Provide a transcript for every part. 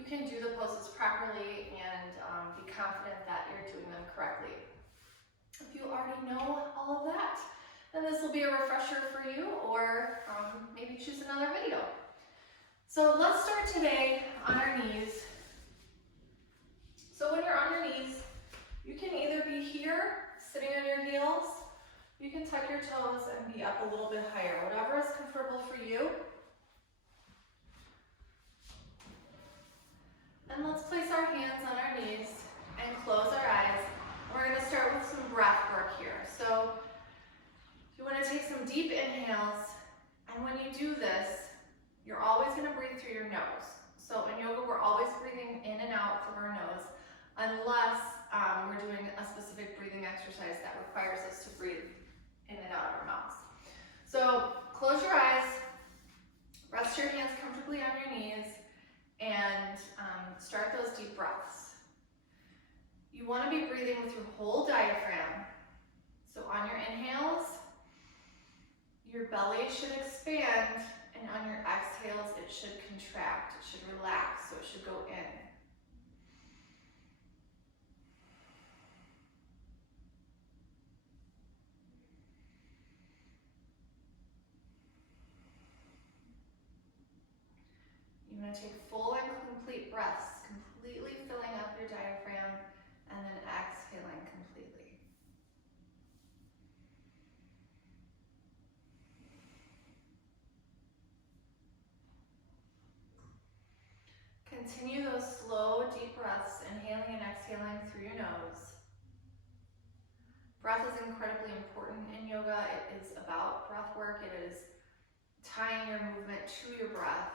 you can do the poses properly and be confident that you're doing them correctly. If you already know all of that, then this will be a refresher for you, or maybe choose another video. So let's start today on our knees. So when you're on your knees, you can either be here, sitting on your heels, you can tuck your toes and be up a little bit higher, whatever is comfortable for you. And let's place our hands on our knees and close our eyes. We're going to start with some breath work here. So you want to take some deep inhales, and when you do this, you're always going to breathe through your nose. So in yoga, we're always breathing in and out through our nose, unless we're doing a specific breathing exercise that requires us to breathe in and out of our mouths. So close your eyes, rest your hands comfortably on your knees, and start those deep breaths. You want to be breathing with your whole diaphragm. So on your inhales, your belly should expand, and on your exhales, it should contract, it should relax, so it should go in. You want to take full and complete breaths, completely filling up your diaphragm, and then exhaling completely. Continue those slow, deep breaths, inhaling and exhaling through your nose. Breath is incredibly important in yoga. It is about breath work. It is tying your movement to your breath.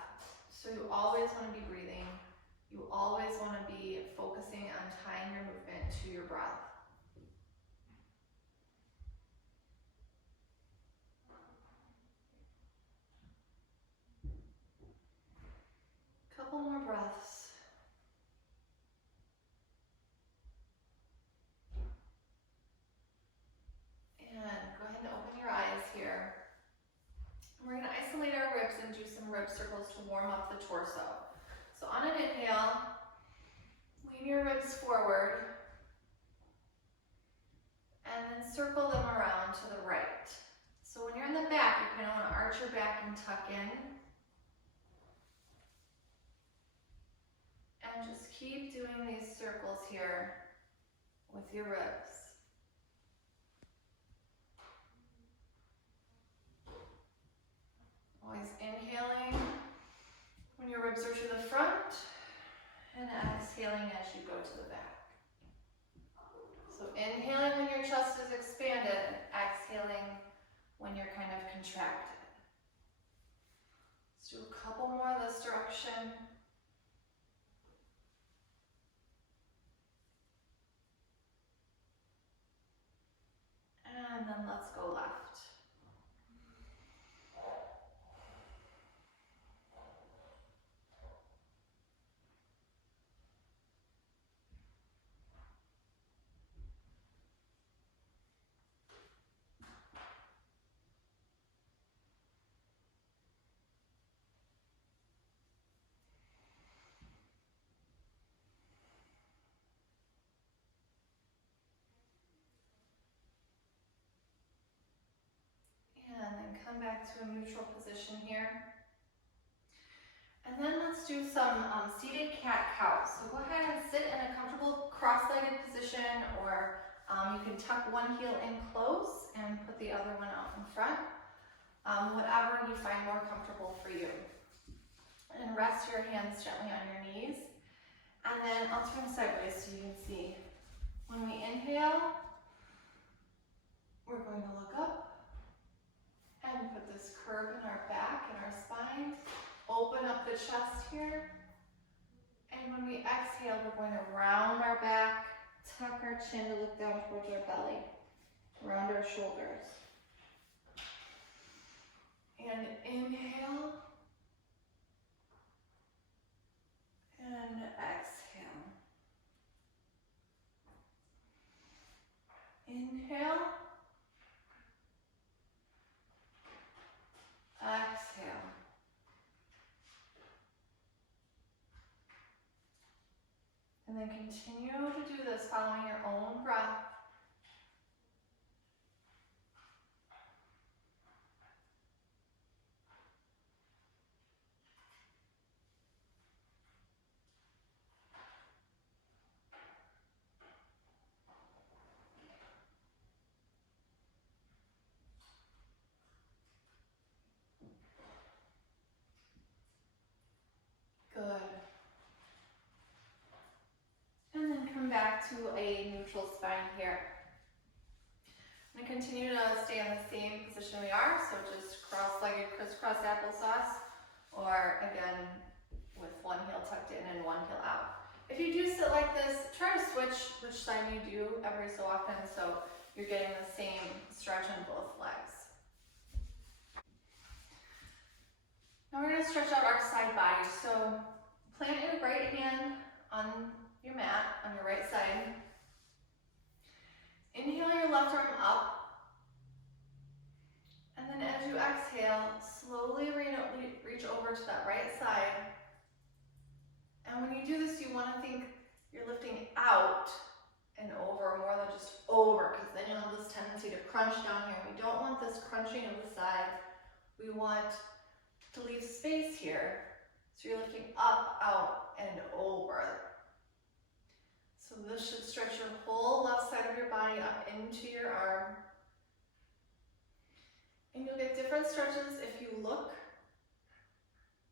So you always want to be breathing. You always want to be focusing on tying your movement to your breath. Couple more breaths. And go ahead and open your eyes here. We're going to isolate our ribs and do some rib circles to warm up the torso. So on an inhale, lean your ribs forward, and then circle them around to the right. So when you're in the back, you kind of want to arch your back and tuck in. And just keep doing these circles here with your ribs. Always inhaling when your ribs are to the front, and exhaling as you go to the back. So inhaling when your chest is expanded, and exhaling when you're kind of contracted. Let's do a couple more this direction. And then let's go left. And then come back to a neutral position here. And then let's do some seated cat-cow. So go ahead and sit in a comfortable cross-legged position, or you can tuck one heel in close and put the other one out in front. Whatever you find more comfortable for you. And rest your hands gently on your knees. And then I'll turn sideways so you can see. When we inhale, we're going to look up and put this curve in our back and our spine. Open up the chest here. And when we exhale, we're going to round our back, tuck our chin to look down towards our belly, round our shoulders. And inhale. And exhale. Inhale. Exhale. then continue to do this following your own breath. Good. And then come back to a neutral spine here. I'm going to continue to stay in the same position we are, so just cross-legged crisscross applesauce, or again, with one heel tucked in and one heel out. If you do sit like this, try to switch which side you do every so often so you're getting the same stretch on both legs. Now we're going to stretch out our side body. So plant your right hand on your mat, on your right side. Inhale your left arm up. And then as you exhale, slowly reach over to that right side. And when you do this, you want to think you're lifting out and over more than just over, because then you'll have this tendency to crunch down here. We don't want this crunching of the side. We want to leave space here. So you're lifting up, out, and over. So this should stretch your whole left side of your body up into your arm. And you'll get different stretches if you look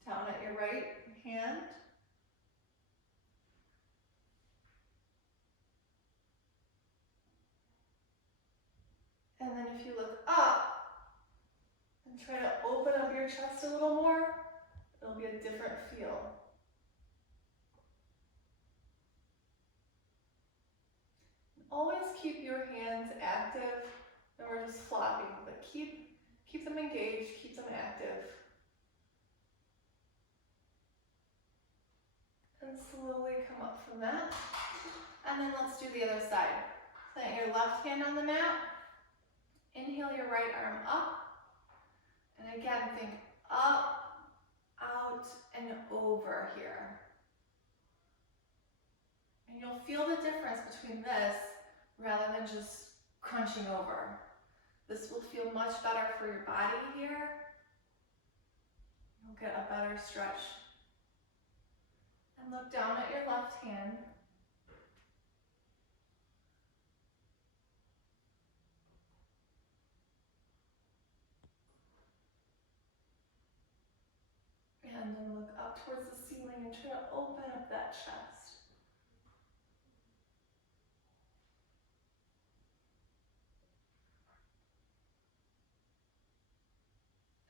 down at your right hand. And then if you look up and try to open up your chest a little more, it'll be a different feel. Always keep your hands active, and we're just flopping, but keep them engaged, keep them active. And slowly come up from that. And then let's do the other side. Plant your left hand on the mat. Inhale your right arm up. And again, think up, out, and over here. And you'll feel the difference between this rather than just crunching over. This will feel much better for your body here. You'll get a better stretch. And look down at your left hand. And then look up towards the ceiling and try to open up that chest.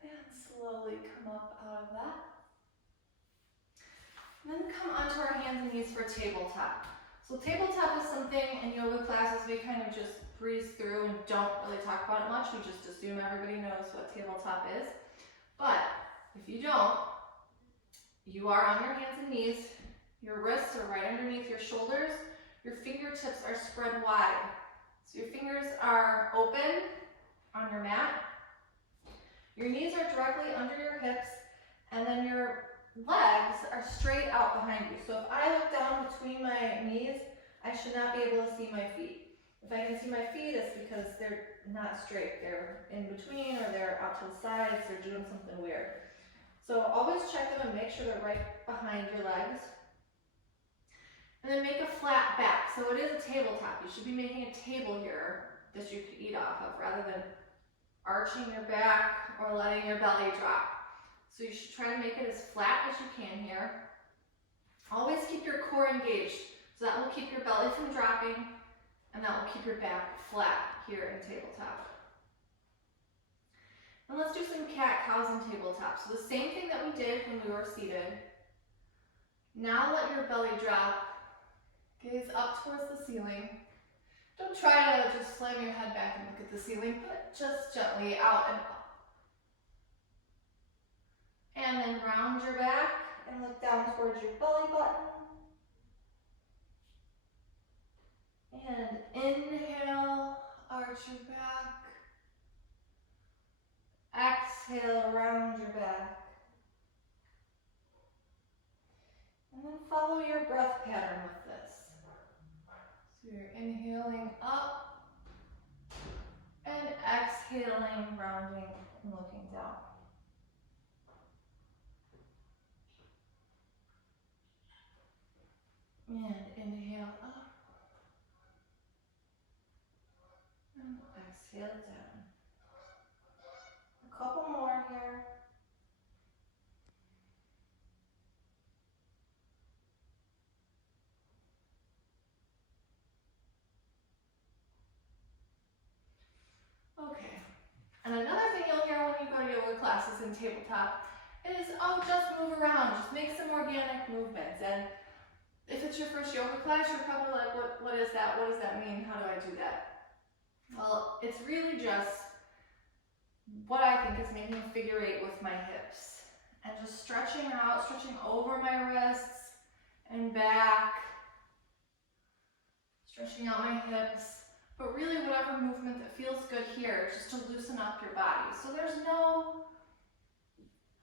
And slowly come up out of that. And then come onto our hands and knees for tabletop. So tabletop is something in yoga classes we kind of just breeze through and don't really talk about it much. We just assume everybody knows what tabletop is. But if you don't, you are on your hands and knees. Your wrists are right underneath your shoulders. Your fingertips are spread wide. So your fingers are open on your mat. Your knees are directly under your hips, and then your legs are straight out behind you. So if I look down between my knees, I should not be able to see my feet. If I can see my feet, it's because they're not straight. They're in between, or they're out to the sides. They're doing something weird. So always check them and make sure they're right behind your legs. And then make a flat back. So it is a tabletop. You should be making a table here that you could eat off of rather than arching your back or letting your belly drop. So you should try to make it as flat as you can here. Always keep your core engaged. So that will keep your belly from dropping, and that will keep your back flat here in tabletop. And let's do some cat-cows and tabletop. So the same thing that we did when we were seated. Now let your belly drop. Gaze up towards the ceiling. Don't try to just slam your head back and look at the ceiling, but just gently out and up. And then round your back and look down towards your belly button. And inhale, arch your back. Exhale, round your back. And then follow your breath pattern with this. So you're inhaling up and exhaling, rounding and looking down. And inhale up and exhale down. A couple more here. Okay. And another thing you'll hear when you go to yoga classes and tabletop is, oh, just move around, just make some organic movements. And if it's your first yoga class, you're probably like, what is that? What does that mean? How do I do that? Well, it's really just what I think is making a figure eight with my hips. And just stretching out, stretching over my wrists and back. Stretching out my hips. But really whatever movement that feels good here, just to loosen up your body. So there's no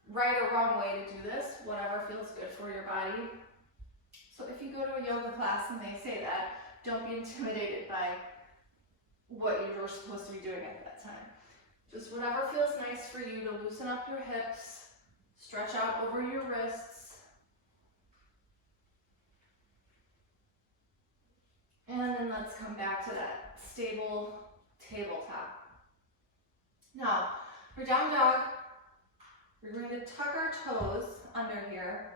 right or wrong way to do this, whatever feels good for your body. So if you go to a yoga class and they say that, don't be intimidated by what you were supposed to be doing at that time. Just whatever feels nice for you to loosen up your hips, stretch out over your wrists. And then let's come back to that stable tabletop. Now, for down dog, we're going to tuck our toes under here.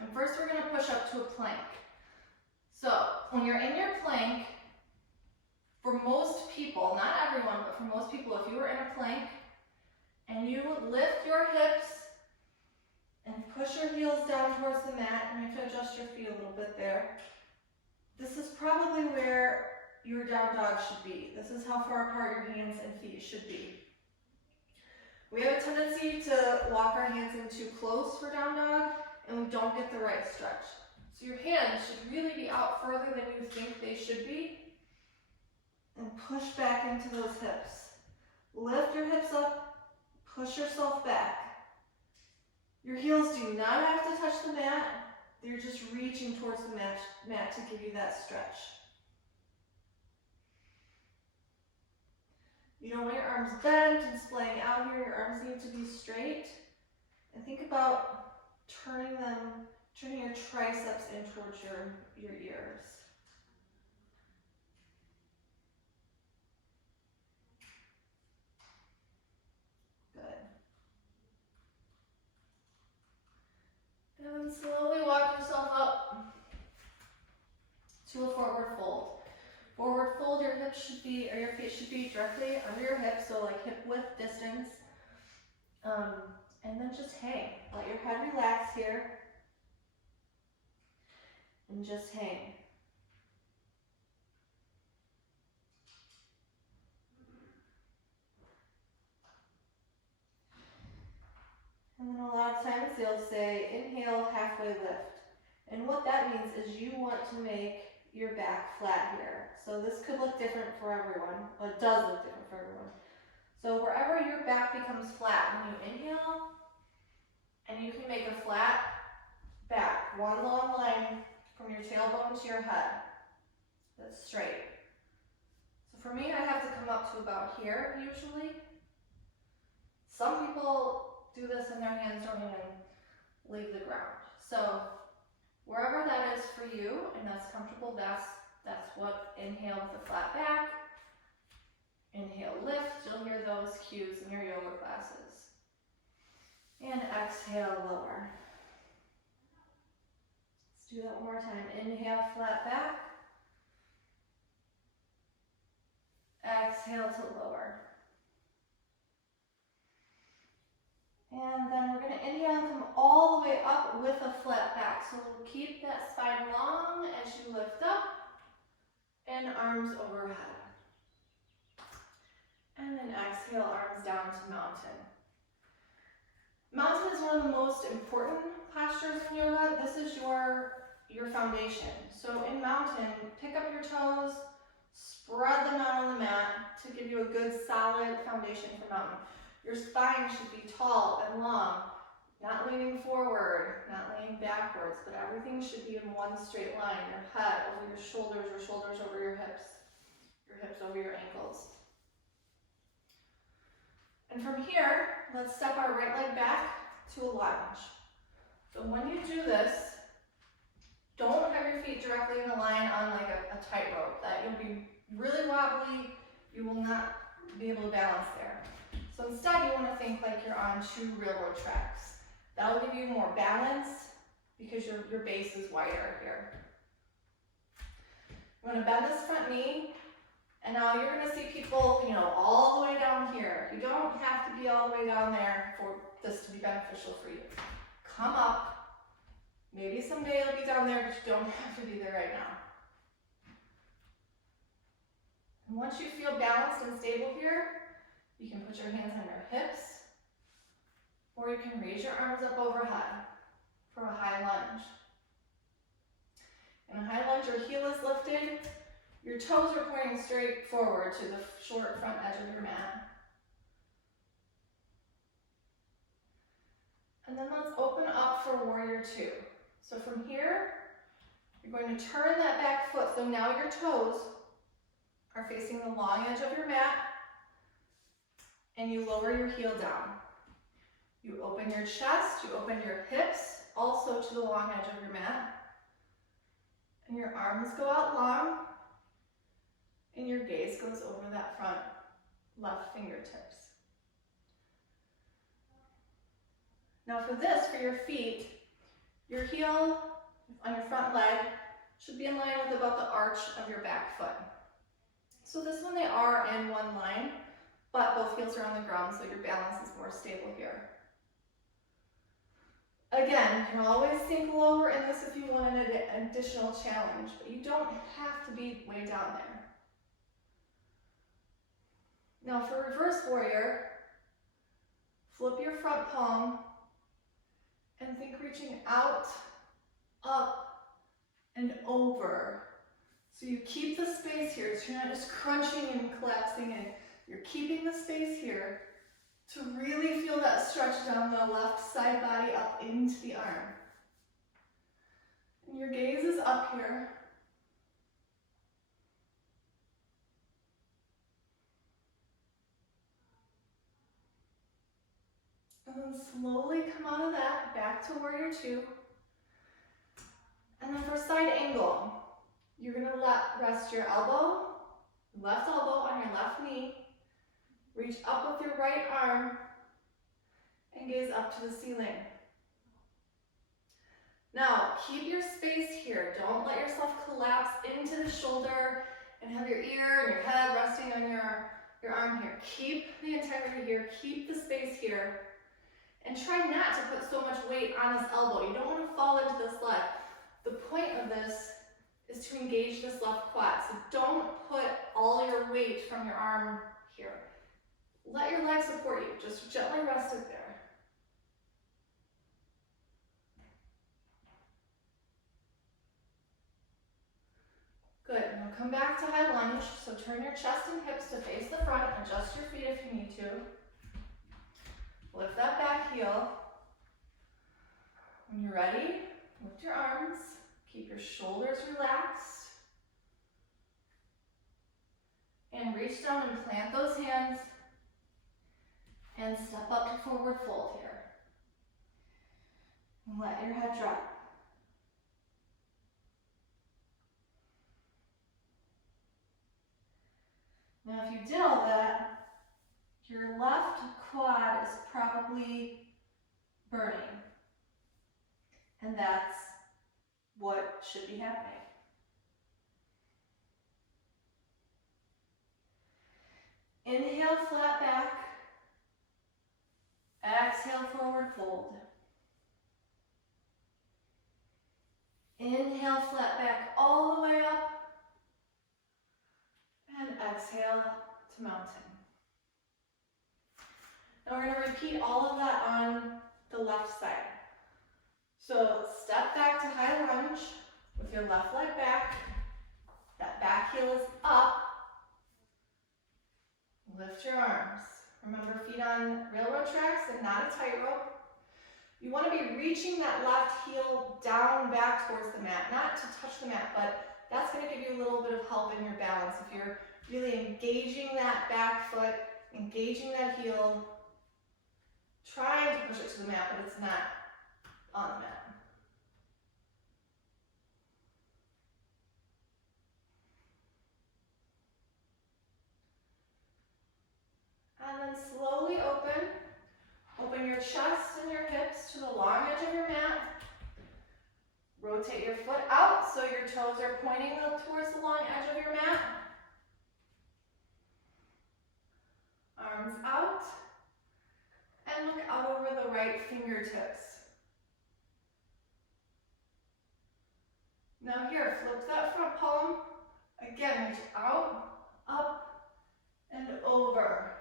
And first we're going to push up to a plank. So when you're in your plank, for most people, not everyone, but for most people, if you were in a plank and you lift your hips and push your heels down towards the mat, and you have to adjust your feet a little bit there, this is probably where your down dog should be. This is how far apart your hands and feet should be. We have a tendency to walk our hands in too close for down dog, and we don't get the right stretch. So your hands should really be out further than you think they should be, and push back into those hips. Lift your hips up, push yourself back. Your heels do not have to touch the mat. They're just reaching towards the mat to give you that stretch. You don't want your arms bent and splaying out here. Your arms need to be straight. And think about turning your triceps in towards your ears. And slowly walk yourself up to a forward fold. Forward fold, your hips should be, or your feet should be directly under your hips, so like hip width distance. And then just hang. Let your head relax here. And just hang. And then a lot of times they'll say, inhale, halfway lift. And what that means is you want to make your back flat here. So this could look different for everyone. Well, it does look different for everyone. So wherever your back becomes flat, when you inhale, and you can make a flat back, one long line from your tailbone to your head. That's straight. So for me, I have to come up to about here usually. Some people do this and their hands don't even leave the ground. So wherever that is for you and that's comfortable, that's what inhale with a flat back. Inhale, lift. You'll hear those cues in your yoga classes. And exhale, lower. Let's do that one more time. Inhale, flat back. Exhale to lower. And then we're going to inhale and come all the way up with a flat back. So we'll keep that spine long as you lift up and arms overhead. And then exhale, arms down to mountain. Mountain is one of the most important postures in yoga. This is your foundation. So in mountain, pick up your toes, spread them out on the mat to give you a good solid foundation for mountain. Your spine should be tall and long. Not leaning forward, not leaning backwards, but everything should be in one straight line. Your head over your shoulders over your hips over your ankles. And from here, let's step our right leg back to a lunge. So when you do this, don't have your feet directly in a line on like a tightrope. That you'll be really wobbly. You will not be able to balance there. So instead, you want to think like you're on 2 railroad tracks. That'll give you more balance because your base is wider here. You want to bend this front knee, and now you're going to see people, all the way down here. You don't have to be all the way down there for this to be beneficial for you. Come up. Maybe someday you'll be down there, but you don't have to be there right now. And once you feel balanced and stable here, you can put your hands on your hips, or you can raise your arms up overhead for a high lunge. In a high lunge, your heel is lifted, your toes are pointing straight forward to the short front edge of your mat. And then let's open up for Warrior Two. So from here, you're going to turn that back foot, so now your toes are facing the long edge of your mat, and you lower your heel down. You open your chest, you open your hips, also to the long edge of your mat. And your arms go out long, and your gaze goes over that front left fingertips. Now for this, for your feet, your heel on your front leg should be in line with about the arch of your back foot. So this one, they are in one line, but both heels are on the ground, so your balance is more stable here. Again, you can always sink lower in this if you want an additional challenge, but you don't have to be way down there. Now for reverse warrior, flip your front palm and think reaching out, up, and over. So you keep the space here, so you're not just crunching and collapsing in. You're keeping the space here to really feel that stretch down the left side body up into the arm. And your gaze is up here. And then slowly come out of that, back to Warrior Two. And then for side angle, you're gonna rest your left elbow on your left knee, reach up with your right arm, and gaze up to the ceiling. Now, keep your space here. Don't let yourself collapse into the shoulder and have your ear and your head resting on your arm here. Keep the integrity here, keep the space here, and try not to put so much weight on this elbow. You don't want to fall into this leg. The point of this is to engage this left quad. So don't put all your weight from your arm here. Let your leg support you. Just gently rest it there. Good. Now come back to high lunge. So turn your chest and hips to face the front. Adjust your feet if you need to. Lift that back heel. When you're ready, lift your arms. Keep your shoulders relaxed. And reach down and plant those hands. And step up to forward fold here. And let your head drop. Now if you did all that, your left quad is probably burning. And that's what should be happening. Inhale, flat back. Exhale, forward fold. Inhale, flat back all the way up. And exhale to mountain. Now we're going to repeat all of that on the left side. So step back to high lunge with your left leg back. That back heel is up. Lift your arms. Remember, feet on railroad tracks and not a tightrope. You want to be reaching that left heel down back towards the mat, not to touch the mat, but that's going to give you a little bit of help in your balance. If you're really engaging that back foot, engaging that heel, trying to push it to the mat, but it's not on the mat. And then slowly open your chest and your hips to the long edge of your mat. Rotate your foot out so your toes are pointing towards the long edge of your mat. Arms out. And look out over the right fingertips. Now here, flip that front palm. Again, reach out, up, and over.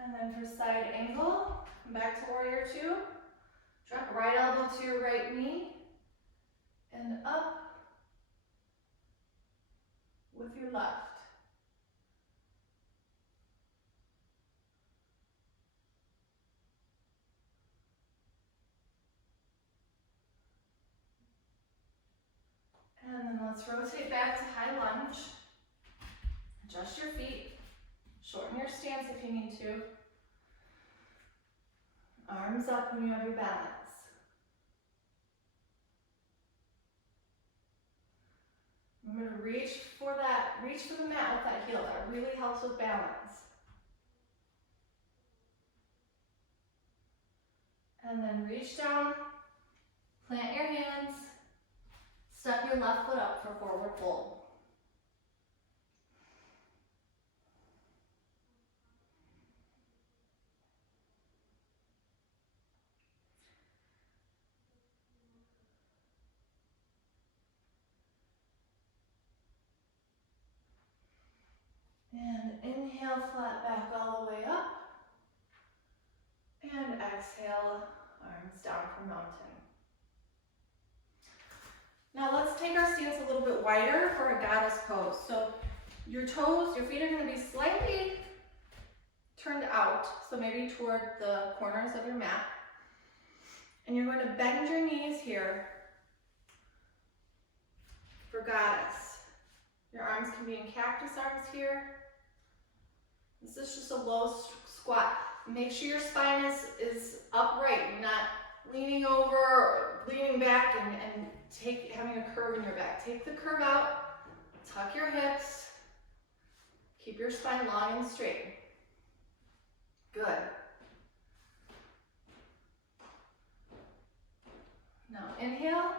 And then for side angle, come back to warrior two. Drop right elbow to your right knee. And up with your left. And then let's rotate back to high lunge. Adjust your feet. Shorten your stance if you need to. Arms up when you have your balance. Remember to reach for the mat with that heel. That really helps with balance. And then reach down, plant your hands, step your left foot up for forward fold. And inhale, flat back all the way up. And exhale, arms down for mountain. Now let's take our stance a little bit wider for a goddess pose. So your toes, your feet are going to be slightly turned out, so maybe toward the corners of your mat. And you're going to bend your knees here for goddess. Your arms can be in cactus arms here. This is just a low squat. Make sure your spine is upright. You're not leaning over or leaning back and having a curve in your back. Take the curve out, tuck your hips, keep your spine long and straight. Good. Now inhale,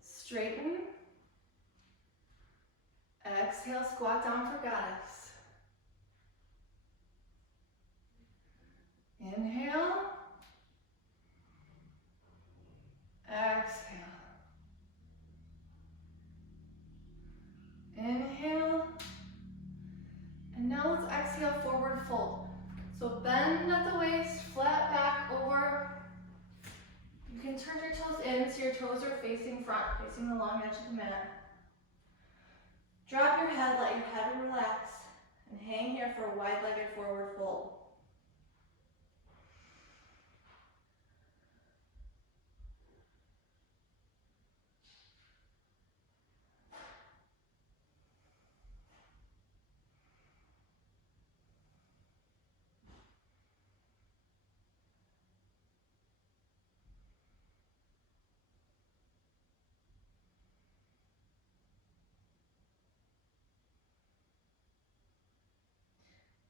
straighten. Exhale, squat down for goddess. Inhale. Exhale. Inhale. And now let's exhale, forward fold. So bend at the waist, flat back over. You can turn your toes in so your toes are facing front, facing the long edge of the mat. Drop your head, let your head relax, and hang here for a wide-legged forward fold.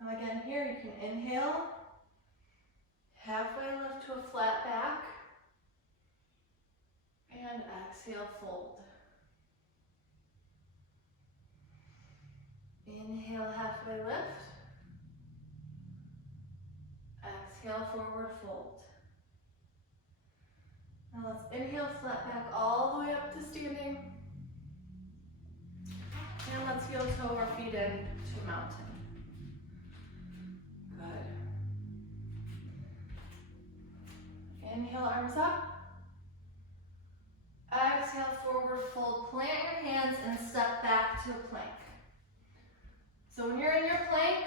Now again here, you can inhale, halfway lift to a flat back, and exhale, fold. Inhale, halfway lift. Exhale, forward fold. Now let's inhale, flat back all the way up to standing. And let's heel toe our feet in to mountain. Inhale, arms up. Exhale, forward fold. Plant your hands and step back to a plank. So when you're in your plank,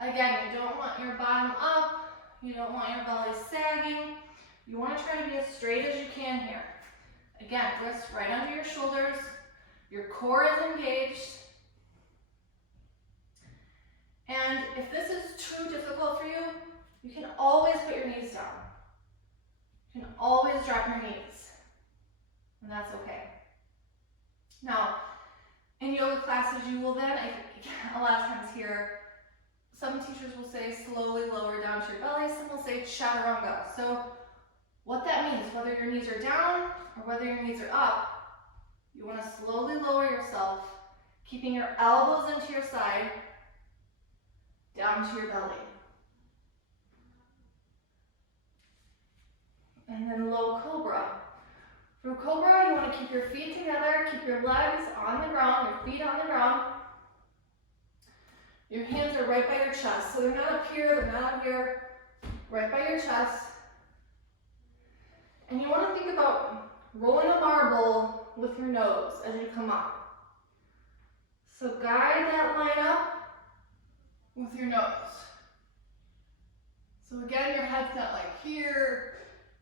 again, you don't want your bottom up, you don't want your belly sagging. You want to try to be as straight as you can here. Again, wrists right under your shoulders, your core is engaged. And if this is too difficult for you, you can always put your knees down. You can always drop your knees, and that's okay. Now, in yoga classes, you will then, a lot of times here, some teachers will say slowly lower down to your belly, some will say chaturanga. So what that means, whether your knees are down or whether your knees are up, you want to slowly lower yourself, keeping your elbows into your side, down to your belly. And then low cobra. For cobra, you want to keep your feet together, keep your legs on the ground, your feet on the ground. Your hands are right by your chest. So they're not up here, they're not up here, right by your chest. And you want to think about rolling a marble with your nose as you come up. So guide that line up with your nose. So again, your head's not like here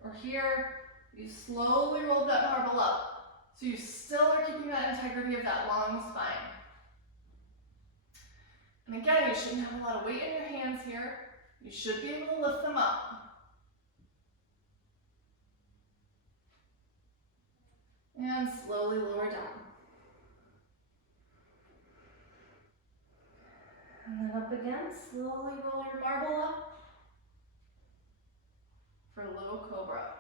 or here. You slowly roll that marble up. So you still are keeping that integrity of that long spine. And again, you shouldn't have a lot of weight in your hands here. You should be able to lift them up. And slowly lower down. And then up again, slowly roll your marble up for low cobra.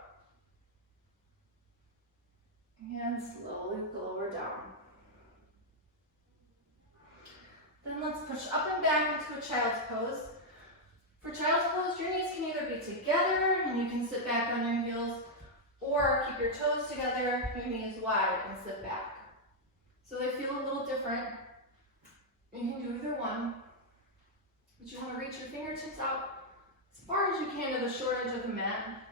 And slowly lower down. Then let's push up and back into a child's pose. For child's pose, your knees can either be together and you can sit back on your heels, or keep your toes together, your knees wide, and sit back. So they feel a little different. You can do either one. But you want to reach your fingertips out as far as you can to the short edge of the mat.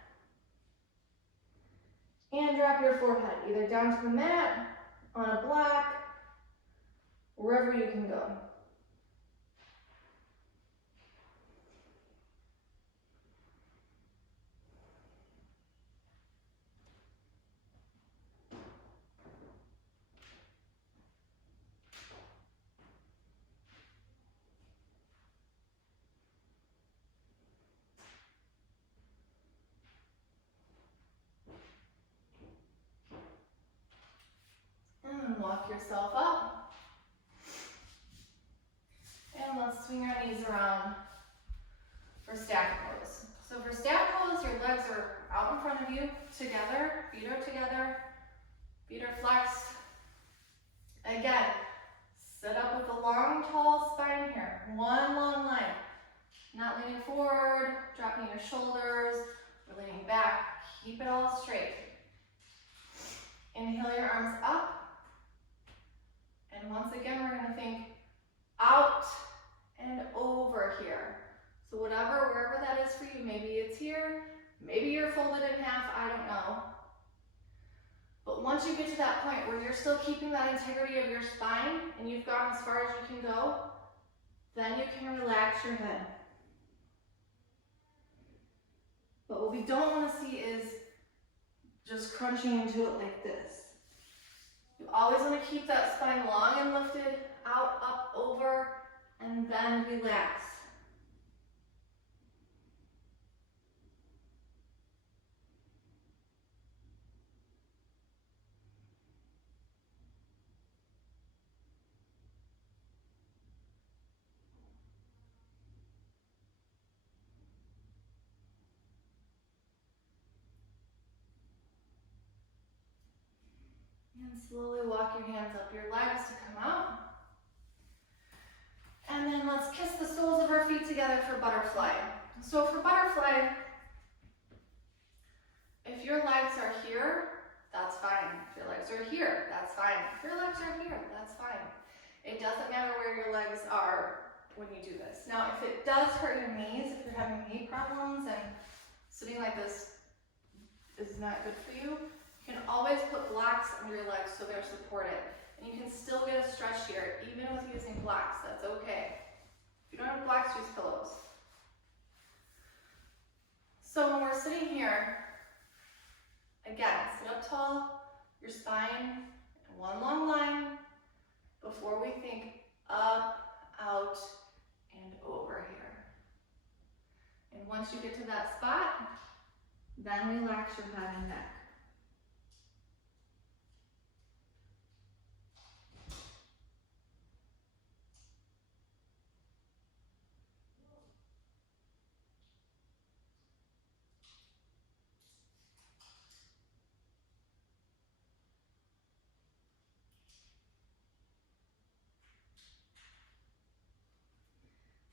And drop your forehead, either down to the mat, on a block, wherever you can go. And walk yourself up. And let's swing our knees around for staff pose. So for staff pose, your legs are out in front of you, together, feet are together, feet are flexed. Again, sit up with a long, tall spine here. One long line. Not leaning forward, dropping your shoulders, or leaning back. Keep it all straight. Inhale your arms up. And once again, we're going to think out and over here. So wherever that is for you, maybe it's here, maybe you're folded in half, I don't know. But once you get to that point where you're still keeping that integrity of your spine and you've gone as far as you can go, then you can relax your head. But what we don't want to see is just crunching into it like this. You always want to keep that spine long and lifted, out, up, over, and then relax. And slowly walk your hands up your legs to come out. And then let's kiss the soles of our feet together for butterfly. So for butterfly, if your legs are here, that's fine. If your legs are here, that's fine. If your legs are here, that's fine. It doesn't matter where your legs are when you do this. Now, if it does hurt your knees, if you're having knee problems and sitting like this is not good for you, you can always put blocks under your legs so they're supported. And you can still get a stretch here, even with using blocks, that's okay. If you don't have blocks, use pillows. So when we're sitting here, again, sit up tall, your spine in one long line before we think up, out, and over here. And once you get to that spot, then relax your head and neck.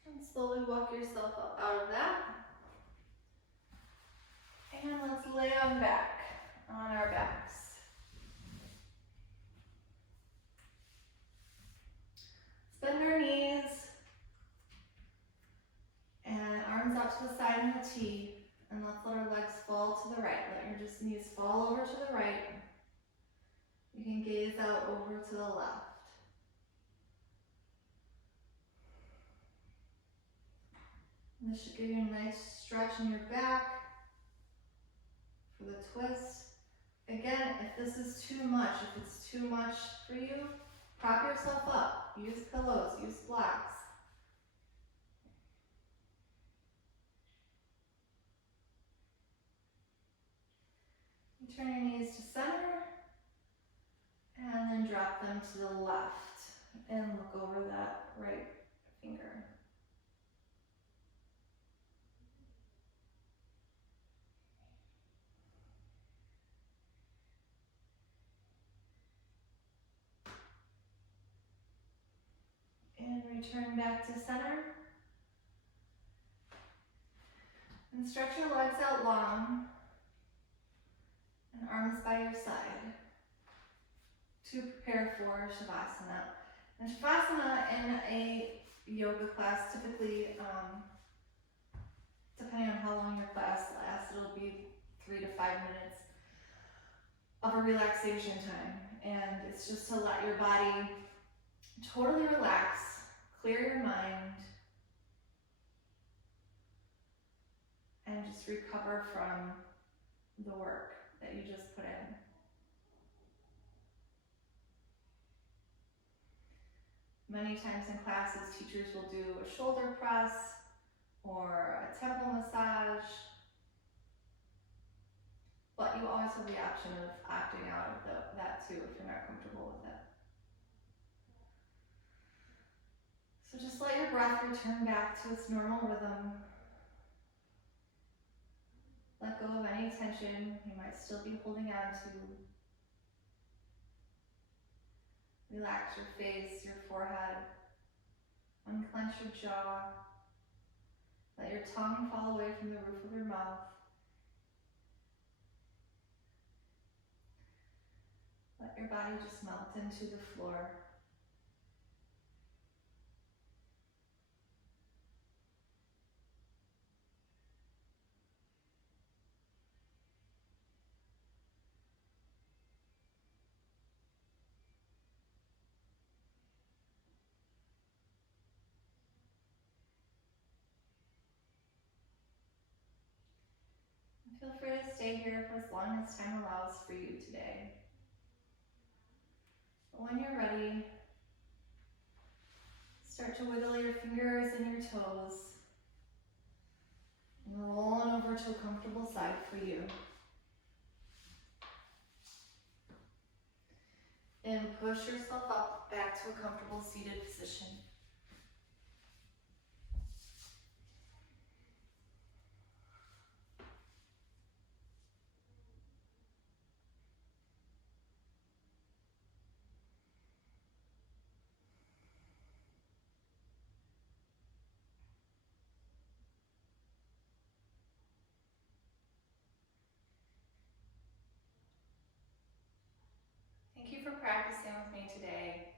And slowly walk yourself up out of that. And let's lay on back, on our backs. Bend our knees. And arms out to the side in the T. And let's let our legs fall to the right. Let your just knees fall over to the right. You can gaze out over to the left. And this should give you a nice stretch in your back for the twist. Again, if this is too much, if it's too much for you, prop yourself up. Use pillows, use blocks. You turn your knees to center, and then drop them to the left, and look over that right finger. And return back to center. And stretch your legs out long, and arms by your side to prepare for Shavasana. And Shavasana in a yoga class, typically, depending on how long your class lasts, it'll be 3 to 5 minutes of a relaxation time. And it's just to let your body totally relax, clear your mind, and just recover from the work that you just put in. Many times in classes, teachers will do a shoulder press or a temple massage, but you always have the option of opting out of that too if you're not comfortable with it. So just let your breath return back to its normal rhythm. Let go of any tension you might still be holding on to. Relax your face, your forehead. Unclench your jaw. Let your tongue fall away from the roof of your mouth. Let your body just melt into the floor. Feel free to stay here for as long as time allows for you today. But when you're ready, start to wiggle your fingers and your toes and roll on over to a comfortable side for you. And push yourself up back to a comfortable seated position. Thank you for practicing with me today.